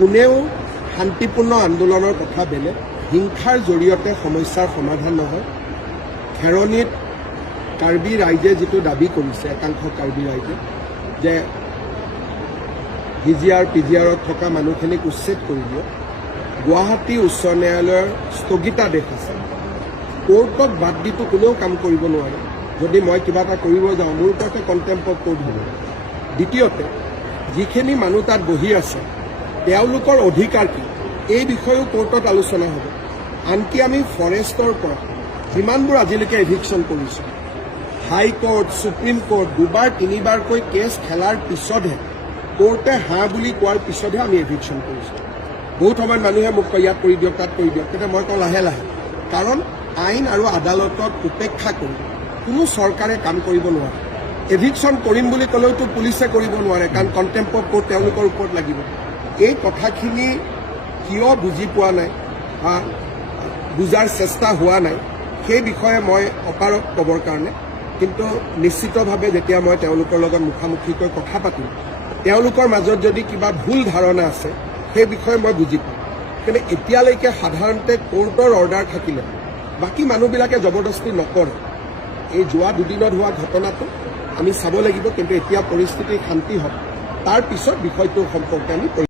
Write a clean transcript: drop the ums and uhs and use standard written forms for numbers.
কোনেও শান্তিপূৰ্ণ আন্দোলনৰ কথা বেলেগ, হিংসাৰ জৰিয়তে সমস্যাৰ সমাধান নহয়। খেৰণীত কাৰ্বি ৰাইজে যিটো দাবী কৰিছে, একাংশ কাৰ্বি ৰাইজে যে হিজিয়াৰ পিজিয়াৰত থকা মানুহখিনিক উচ্ছেদ কৰি দিয়ক। গুৱাহাটী উচ্চ ন্যায়ালয়ৰ স্থগিতাদেশ আছে, কোৰ্টক বাদ দিটো কোনেও কাম কৰিব নোৱাৰে। যদি মই কিবা এটা কৰিব যাওঁ, মোৰ ওপৰতে কণ্টেম্প অফ কোৰ্ট হ'ব। দ্বিতীয়তে, যিখিনি মানুহ তাত বহি আছে তেওঁলোকৰ অধিকাৰ কি, এই বিষয়েও কোৰ্টত আলোচনা হ'ব। আনকি আমি ফৰেষ্টৰ পৰা যিমানবোৰ আজিলৈকে এভিকশ্যন কৰিছোঁ, হাইকোৰ্ট, সুপ্ৰিম কোৰ্ট দুবাৰ তিনিবাৰকৈ কেছ খেলাৰ পিছতহে, কোৰ্টে হাঁ বুলি কোৱাৰ পিছতহে আমি এভিকশ্যন কৰিছোঁ। বহুত সময়ত মানুহে মোক কয় ইয়াত কৰি দিয়ক, তাত কৰি দিয়ক, তেতিয়া মই কওঁ লাহে লাহে, কাৰণ আইন আৰু আদালতক উপেক্ষা কৰি কোনো চৰকাৰে কাম কৰিব নোৱাৰে। এভিকশ্যন কৰিম বুলি ক'লেওতো পুলিচে কৰিব নোৱাৰে, কাৰণ কণ্টেম্প অফ কোৰ্ট তেওঁলোকৰ ওপৰত লাগিব। এই কথাখিনি কিয় বুজি পোৱা নাই বা বুজাৰ চেষ্টা হোৱা নাই, সেই বিষয়ে মই অপাৰক ক'বৰ কাৰণে, কিন্তু নিশ্চিতভাৱে যেতিয়া মই তেওঁলোকৰ লগত মুখামুখিকৈ কথা পাতিম, তেওঁলোকৰ মাজত যদি কিবা ভুল ধাৰণা আছে সেই বিষয়ে মই বুজি পাম। কিন্তু এতিয়ালৈকে সাধাৰণতে কোৰ্টৰ অৰ্ডাৰ থাকিলে বাকী মানুহবিলাকে জবৰদস্তি নকৰে। এই যোৱা দুদিনত হোৱা ঘটনাটো আমি চাব লাগিব, কিন্তু এতিয়া পৰিস্থিতি শান্তি হওক, তাৰ পিছত বিষয়টোৰ সম্পৰ্কে আমি